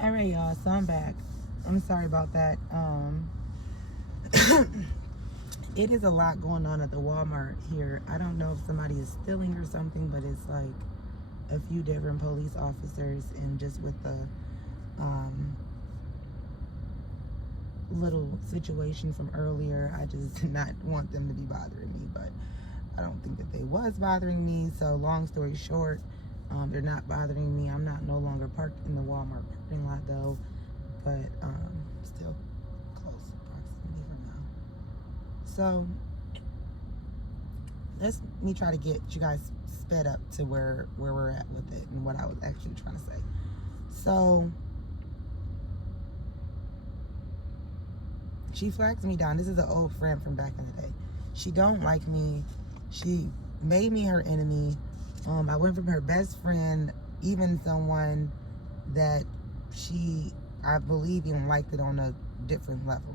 All right, y'all. So I'm back. I'm sorry about that. It is a lot going on at the Walmart here. I don't know if somebody is stealing or something, but it's like a few different police officers, and just with the um, little situation from earlier, I just did not want them to be bothering me, but I don't think that they was bothering me. So long story short, they're not bothering me. I'm not no longer parked in the Walmart parking lot though, but still close proximity for now. So let's me try to get you guys sped up to where we're at with it and what I was actually trying to say. So she flags me down. This is an old friend from back in the day. She don't like me. She made me her enemy. I went from her best friend, even someone that she, I believe, even liked it on a different level.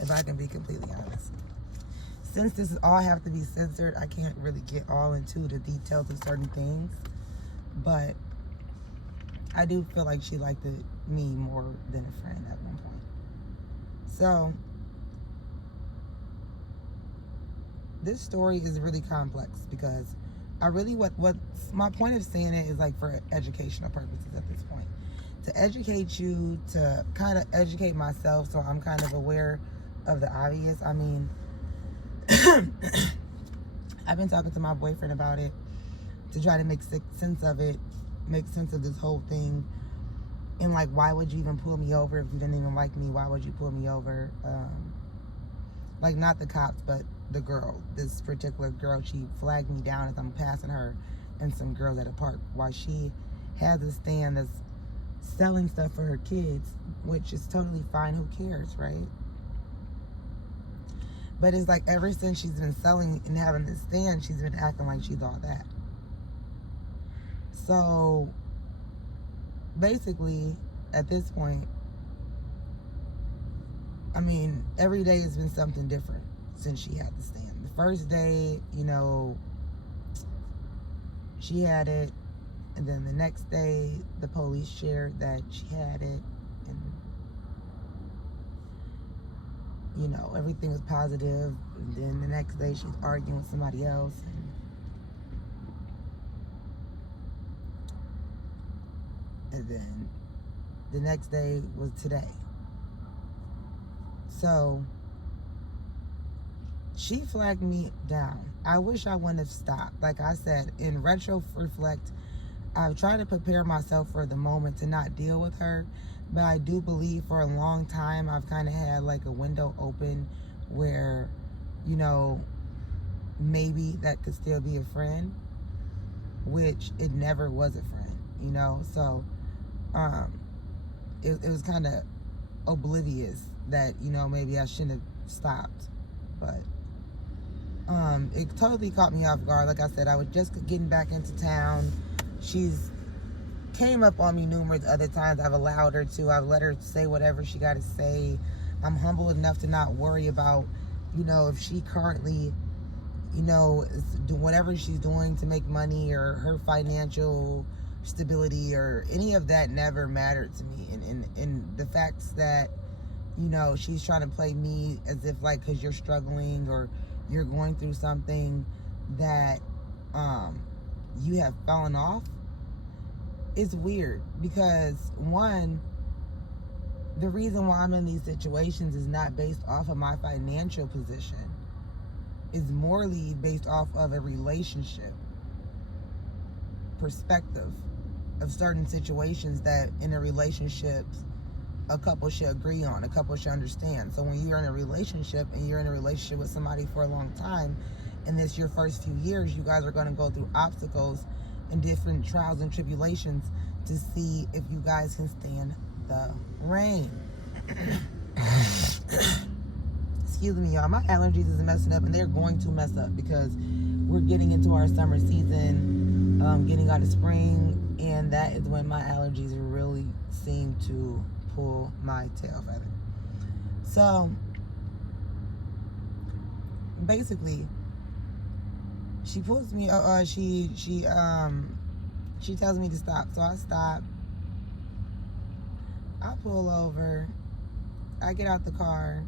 If I can be completely honest. Since this all have to be censored, I can't really get all into the details of certain things. But I do feel like she liked me more than a friend at one point. So this story is really complex because I really what my point of saying it is like for educational purposes at this point. To educate you, to kind of educate myself so I'm kind of aware of the obvious. I mean, I've been talking to my boyfriend about it to try to make sense of it, make sense of this whole thing. And like, why would you even pull me over if you didn't even like me? Why would you pull me over? Like, not the cops, but the girl. This particular girl, she flagged me down as I'm passing her and some girls at a park while she has a stand that's selling stuff for her kids, which is totally fine. Who cares, right? But it's like ever since she's been selling and having this stand, she's been acting like she's all that. So basically, at this point, I mean, every day has been something different since she had the stand. The first day, you know, she had it, and then the next day, the police shared that she had it, and you know, everything was positive. And then the next day, she's arguing with somebody else, and then the next day was today. So she flagged me down. I wish I wouldn't have stopped. Like I said, in retrospect, I've tried to prepare myself for the moment to not deal with her, but I do believe for a long time I've kind of had like a window open where, you know, maybe that could still be a friend, which it never was a friend, you know. So it was kind of oblivious that, you know, maybe I shouldn't have stopped, but it totally caught me off guard. Like I said, I was just getting back into town. She's came up on me numerous other times. I've allowed her to. I've let her say whatever she got to say. I'm humble enough to not worry about, you know, if she currently, you know, is doing whatever she's doing to make money, or her financial stability, or any of that never mattered to me. And the facts that, you know, she's trying to play me as if like, because you're struggling or you're going through something that you have fallen off, it's weird. Because one, the reason why I'm in these situations is not based off of my financial position. It's morally based off of a relationship perspective of certain situations that in a relationship a couple should agree on, a couple should understand. So when you're in a relationship and you're in a relationship with somebody for a long time, and it's your first few years, you guys are going to go through obstacles and different trials and tribulations to see if you guys can stand the rain. Excuse me, y'all. My allergies is messing up, and they're going to mess up because we're getting into our summer season, getting out of spring, and that is when my allergies really seem to pull my tail feather. So basically, she pulls me. She She tells me to stop, so I stop. I pull over. I get out the car.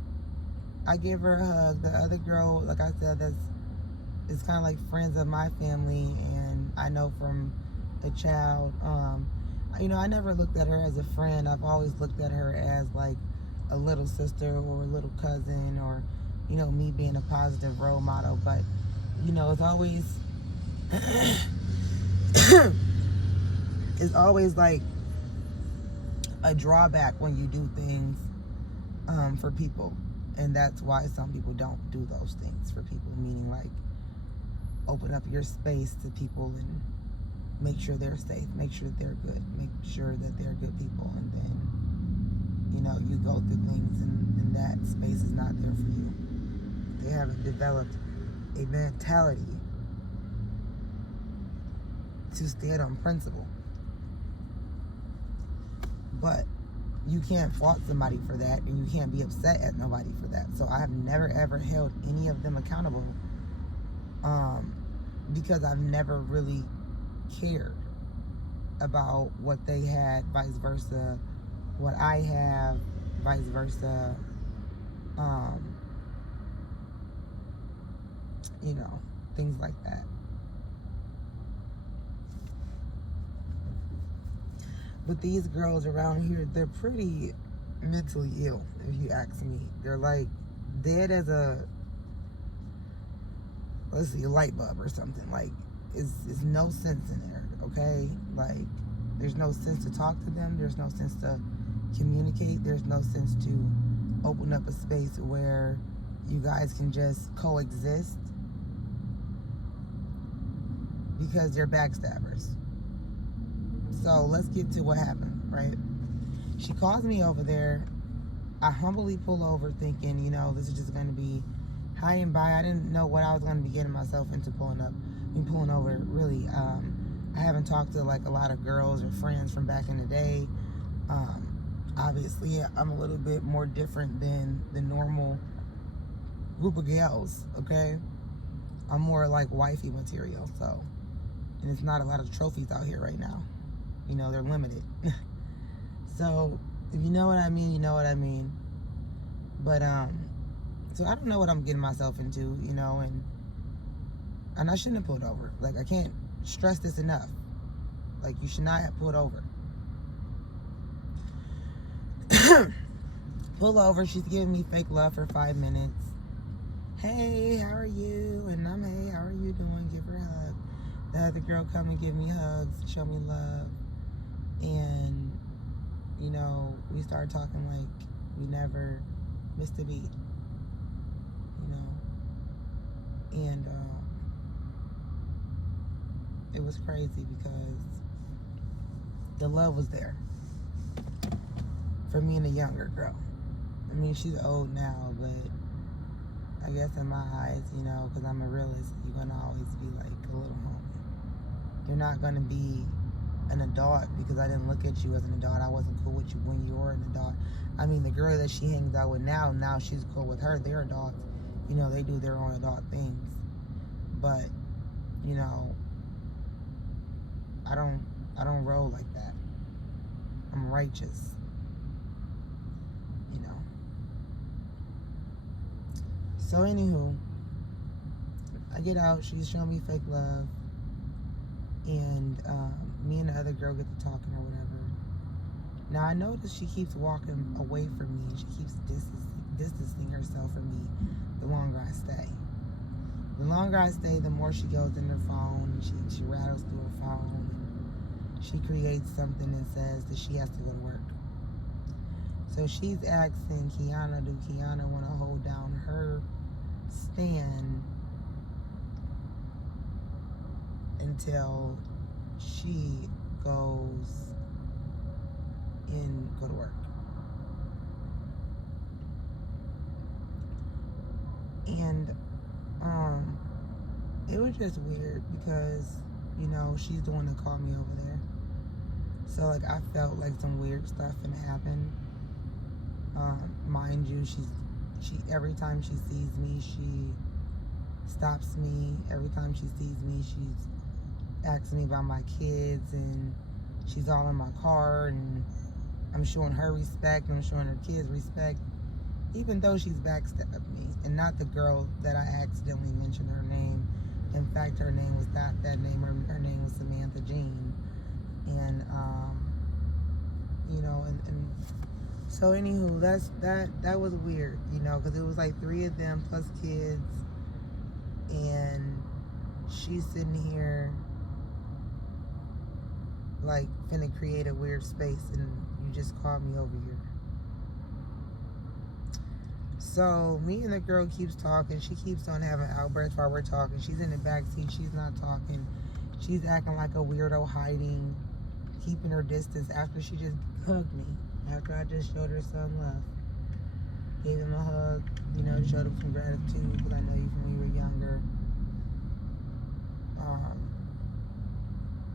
I give her a hug. The other girl, like I said, is kind of like friends of my family, and I know from a child. I never looked at her as a friend. I've always looked at her as like a little sister or a little cousin, or me being a positive role model. But it's always it's always like a drawback when you do things for people, and that's why some people don't do those things for people, meaning like open up your space to people and make sure they're safe, make sure they're good, make sure that they're good people, and then you go through things and that space is not there for you. They haven't developed a mentality to stand on principle. But you can't fault somebody for that, and you can't be upset at nobody for that. So I have never ever held any of them accountable, because I've never really cared about what they had, vice versa, what I have, vice versa. Things like that. But these girls around here, they're pretty mentally ill, if you ask me. They're like dead as a light bulb or something. Like, it's no sense in there, okay? Like, there's no sense to talk to them. There's no sense to communicate. There's no sense to open up a space where you guys can just coexist, because they're backstabbers. So let's get to what happened, right? She calls me over there. I humbly pull over thinking, this is just going to be high and by. I didn't know what I was going to be getting myself into pulling over, really. I haven't talked to like a lot of girls or friends from back in the day. Obviously, I'm a little bit more different than the normal group of gals, okay? I'm more like wifey material, so. And it's not a lot of trophies out here right now. They're limited. So, if you know what I mean, you know what I mean. But, so I don't know what I'm getting myself into, and I shouldn't have pulled over. Like, I can't stress this enough. Like, you should not have pulled over. Pull over. She's giving me fake love for 5 minutes. Hey, how are you? And I'm, hey, how are you doing? Give her a hug. The other girl come and give me hugs, show me love. And, we started talking like we never missed a beat. And it was crazy because the love was there for me and the younger girl. I mean, she's old now, but I guess in my eyes, because I'm a realist, you're going to always be like a little homie. You're not going to be an adult because I didn't look at you as an adult. I wasn't cool with you when you were an adult. I mean, the girl that she hangs out with now she's cool with her. They're adults. They do their own adult things. But, I don't roll like that. I'm righteous. So anywho, I get out, she's showing me fake love, and me and the other girl get to talking or whatever. Now I notice she keeps walking away from me, and she keeps distancing herself from me the longer I stay. The longer I stay, the more she goes in her phone, and she rattles through her phone, and she creates something and says that she has to go to work. So she's asking Kiana, do Kiana want to hold down her stand until she goes and go to work? And it was just weird because she's the one that called me over there, so like I felt like some weird stuff gonna happen. Mind you, she every time she sees me, she stops me. Every time she sees me, she's asking me about my kids, and she's all in my car, and I'm showing her respect, I'm showing her kids respect, even though she's backstabbed me. And not the girl that I accidentally mentioned her name. In fact, her name was not that name. Her name was Samantha Jean. And and so anywho, that was weird, because it was like 3 of them plus kids, and she's sitting here like finna create a weird space, and you just called me over here. So me and the girl keeps talking. She keeps on having outbursts while we're talking. She's in the back seat. She's not talking. She's acting like a weirdo, hiding, keeping her distance after she just hugged me. After I just showed her some love. Gave him a hug, showed him some gratitude because I know you from when you were younger.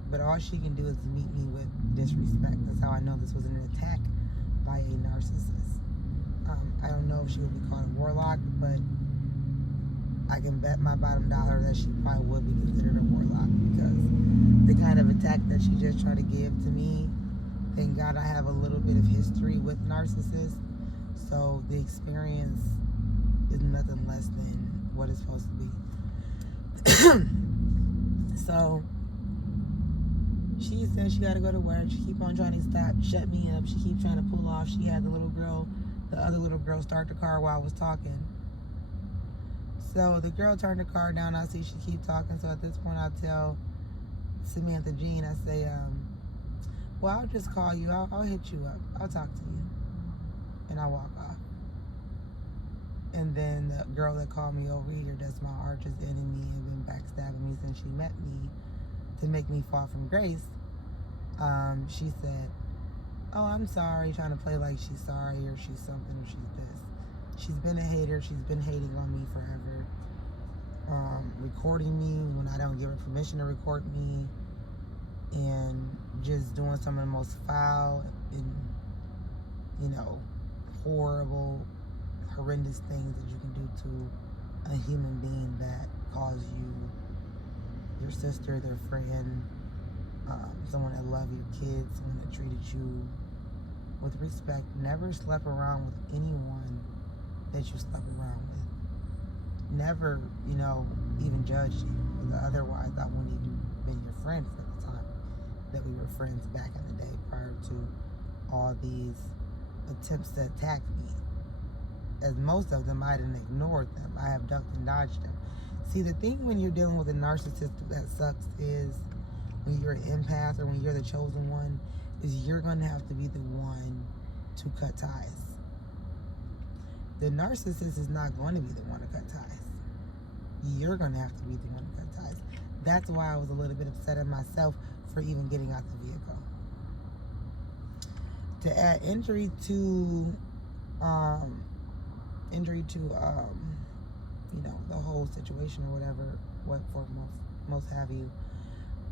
But all she can do is meet me with disrespect. That's how I know this was an attack by a narcissist. I don't know if she would be called a warlock, but I can bet my bottom dollar that she probably would be considered a warlock, because the kind of attack that she just tried to give to me, thank God I have a little bit of history with narcissists, so the experience is nothing less than what it's supposed to be. So she said she got to go to work. She keep on trying to shut me up. She keep trying to pull off. She had the other little girl start the car while I was talking. So the girl turned the car down. I see she keep talking. So at this point, I tell Samantha Jean, I say, well, I'll just call you. I'll hit you up. I'll talk to you. And I walk off. And then the girl that called me over here, that's my archest enemy and been backstabbing me since she met me to make me fall from grace, she said, oh, I'm sorry, trying to play like she's sorry or she's something or she's this. She's been a hater. She's been hating on me forever. Recording me when I don't give her permission to record me, and just doing some of the most foul and, horrible, horrendous things that you can do to a human being that calls you your sister, their friend, someone that loved your kids, someone that treated you with respect, never slept around with anyone that you slept around with. Never, even judged you. Because otherwise, I wouldn't even been your friend for the time that we were friends back in the day, prior to all these attempts to attack me. As most of them, I didn't ignore them. I have ducked and dodged them. See, the thing when you're dealing with a narcissist that sucks is when you're an empath or when you're the chosen one, is you're going to have to be the one to cut ties. The narcissist is not going to be the one to cut ties. You're going to have to be the one to cut ties. That's why I was a little bit upset at myself for even getting out the vehicle. To add injury to the whole situation or whatever, what for most have you,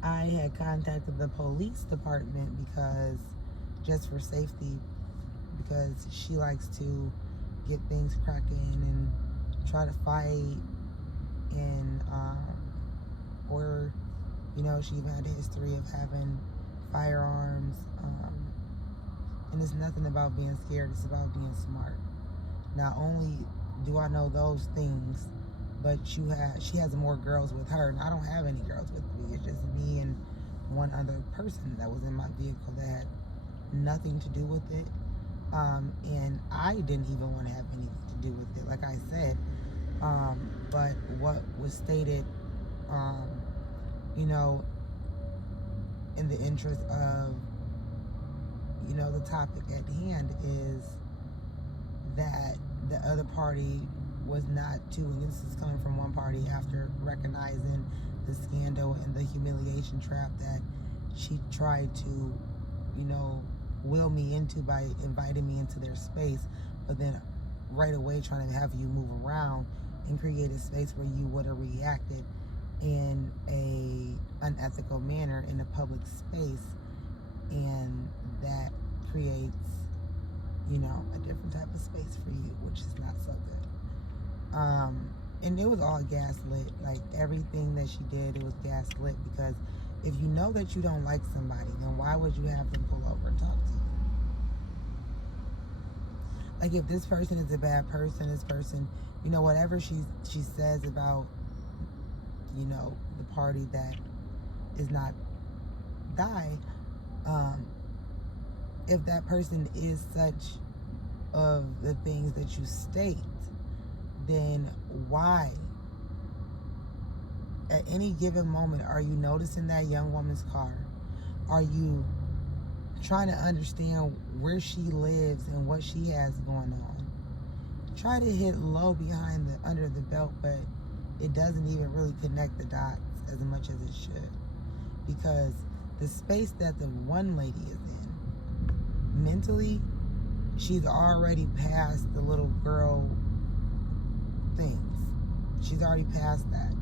I had contacted the police department because, just for safety, because she likes to get things cracking and try to fight, and or she even had a history of having firearms, and it's nothing about being scared, it's about being smart. Not only do I know those things, but she has more girls with her, and I don't have any girls with me. It's just me and one other person that was in my vehicle that had nothing to do with it, and I didn't even want to have anything to do with it, like I said. But what was stated, in the interest of, the topic at hand, is that the other party was not to, and this is coming from one party after recognizing the scandal and the humiliation trap that she tried to, will me into by inviting me into their space, but then right away trying to have you move around and create a space where you would have reacted in a unethical manner in a public space, and that creates, a different type of space for you, which is not so good. And it was all gaslit. Like, everything that she did, it was gaslit, because If you know that you don't like somebody, then why would you have them pull over and talk to you? Like, if this person is a bad person, this person, you know, whatever she says about, you know, the party that is not die, if that person is such of the things that you state, then why, at any given moment, are you noticing that young woman's car? Are you trying to understand where she lives and what she has going on? Try to hit low behind the under the belt, but it doesn't even really connect the dots as much as it should, because the space that the one lady is in, mentally, she's already past the little girl things. She's already past that.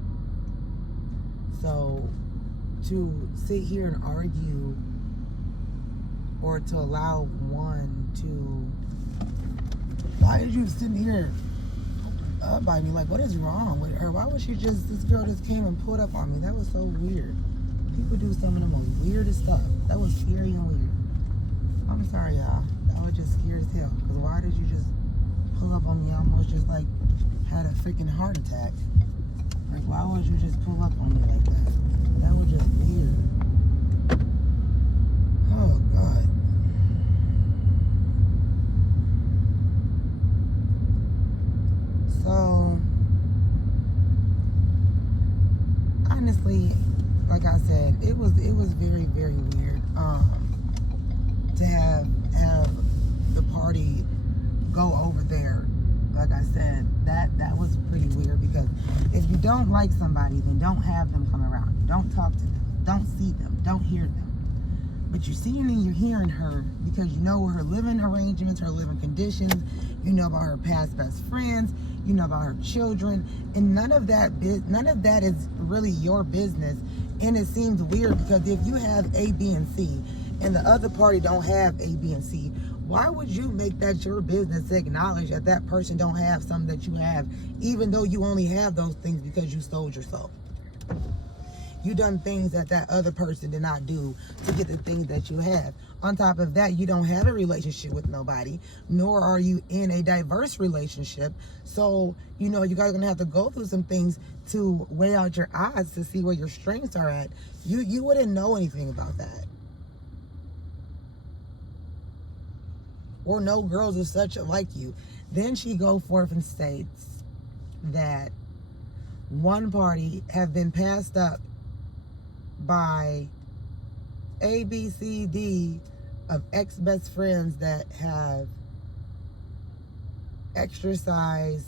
So to sit here and argue, or to allow one to, why did you sit here up by me? Like, what is wrong with her? Why would she just, this girl just came and pulled up on me? That was so weird. People do some of the most weirdest stuff. That was scary and weird. I'm sorry, y'all. I was just scared as hell. Because why did you just pull up on me? I almost just like had a freaking heart attack. Like, why would you just pull up on me like that? That was just weird. Oh, God. So, honestly, like I said, it was very, very weird to have the party go over there. Like I said, that was pretty weird, because if you don't like somebody, then don't have them come around you. Don't talk to them. Don't see them. Don't hear them. But you're seeing and you're hearing her because you know her living arrangements, her living conditions. You know about her past best friends. You know about her children, and none of that is really your business. And it seems weird, because if you have A, B, and C, and the other party don't have A, B, and C, why would you make that your business to acknowledge that that person don't have something that you have, even though you only have those things because you sold your soul? You done things that that other person did not do to get the things that you have. On top of that, you don't have a relationship with nobody, nor are you in a diverse relationship. So, you know, you guys are gonna have to go through some things to weigh out your odds to see where your strengths are at. You wouldn't know anything about that. Or no girls as such like you. Then she go forth and states that one party have been passed up by A, B, C, D of ex-best friends that have exercised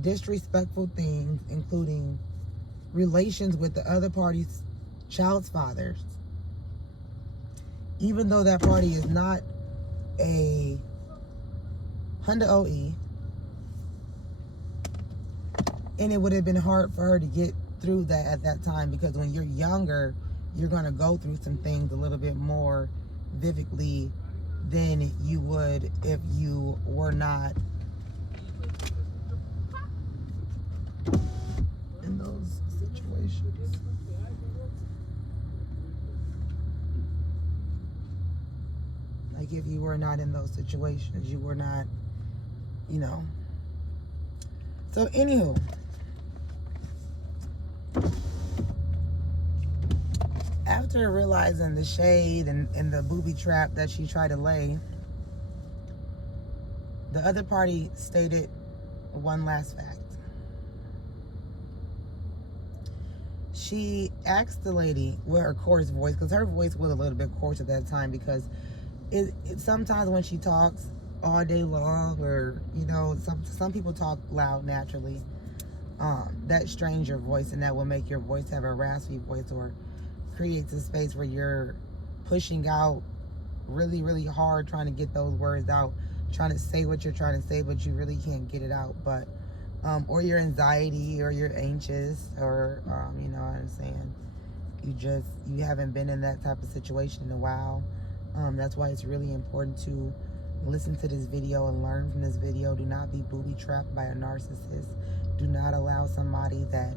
disrespectful things, including relations with the other party's child's fathers, even though that party is not a Honda OE, and it would have been hard for her to get through that at that time, because when you're younger, you're going to go through some things a little bit more vividly than you would if you were not in those situations. Like, if you were not in those situations, you were not, you know. So, anywho, after realizing the shade and the booby trap that she tried to lay, the other party stated one last fact. She asked the lady with her coarse voice, because her voice was a little bit coarse at that time, because it sometimes when she talks all day long, or, you know, some people talk loud naturally, that strains your voice, and that will make your voice have a raspy voice, or creates a space where you're pushing out really, really hard, trying to get those words out, trying to say what you're trying to say, but you really can't get it out. But or your anxiety, or you're anxious, or you know what I'm saying, you haven't been in that type of situation in a while. That's why it's really important to listen to this video and learn from this video. Do not be booby trapped by a narcissist. Do not allow somebody that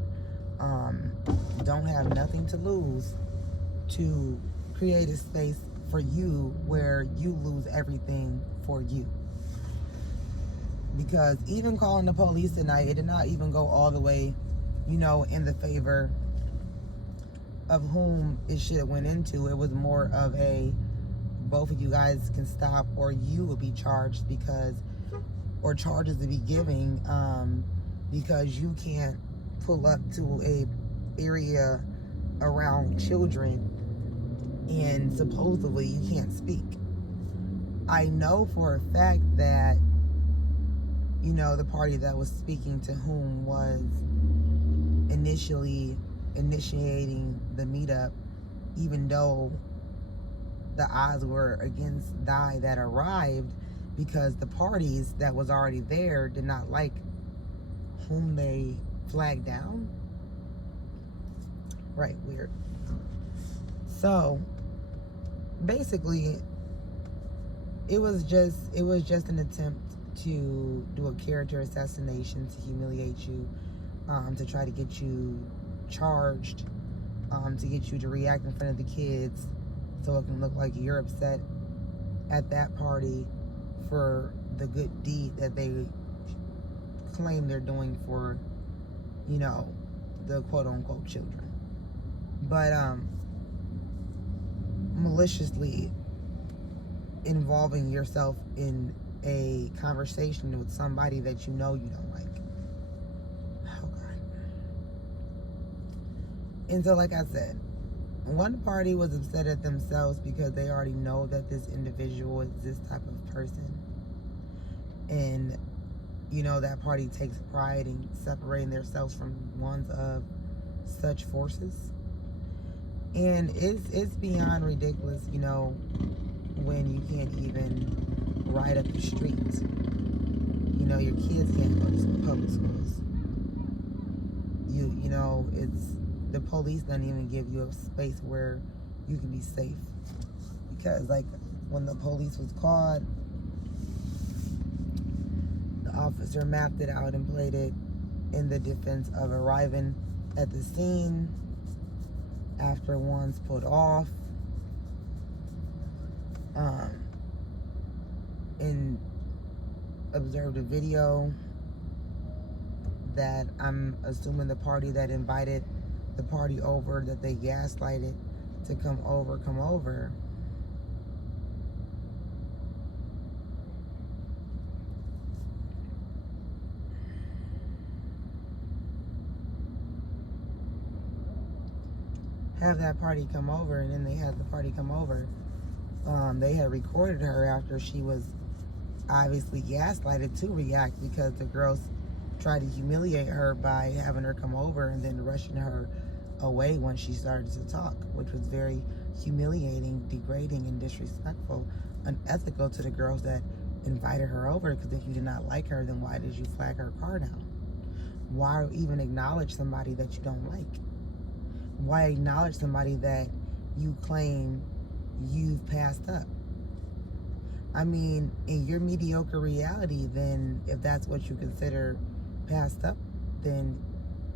don't have nothing to lose to create a space for you where you lose everything for you. Because even calling the police tonight, it did not even go all the way, in the favor of whom it should have went into. It was more of a, both of you guys can stop, or you will be charged or charges to be giving, because you can't pull up to a area around children and supposedly you can't speak. I know for a fact that, the party that was speaking to whom was initially initiating the meetup, even though the odds were against Di that arrived, because the parties that was already there did not like whom they flagged down. Right, weird. So basically it was just an attempt to do a character assassination, to humiliate you, to try to get you charged, to get you to react in front of the kids so it can look like you're upset at that party for the good deed that they claim they're doing for, the quote-unquote children. But maliciously involving yourself in a conversation with somebody that you don't like. Oh God. And so, like I said, one party was upset at themselves because they already know that this individual is this type of person. And, that party takes pride in separating themselves from ones of such forces. And it's beyond ridiculous, when you can't even ride up the street. Your kids can't go to public schools. It's the police don't even give you a space where you can be safe. Because like when the police was called, the officer mapped it out and played it in the defense of arriving at the scene after one's put off, and observed a video that I'm assuming the party that invited the party over, that they gaslighted to come over. Have that party come over, and then they had the party come over. They had recorded her after she was obviously gaslighted to react, because the girls tried to humiliate her by having her come over and then rushing her away when she started to talk, which was very humiliating, degrading, and disrespectful, unethical to the girls that invited her over. Because if you did not like her, then why did you flag her car down? Why even acknowledge somebody that you don't like? Why acknowledge somebody that you claim you've passed up? I mean, in your mediocre reality, then if that's what you consider passed up, then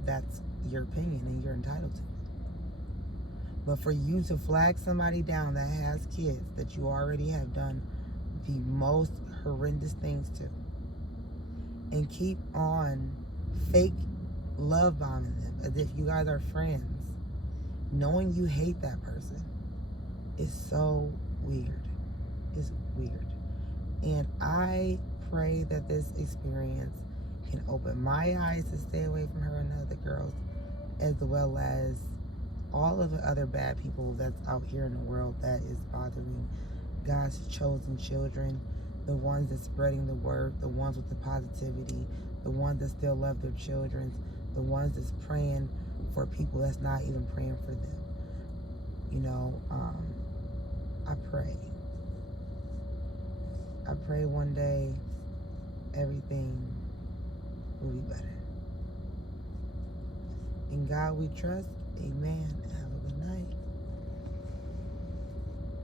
that's your opinion and you're entitled to it. But for you to flag somebody down that has kids that you already have done the most horrendous things to, and keep on fake love bombing them as if you guys are friends, knowing you hate that person, is so weird. It's weird. And I pray that this experience can open my eyes to stay away from her and the other girls, as well as all of the other bad people that's out here in the world that is bothering God's chosen children, the ones that's spreading the word, the ones with the positivity, the ones that still love their children, the ones that's praying for people that's not even praying for them. I pray one day everything will be better. In God we trust. Amen.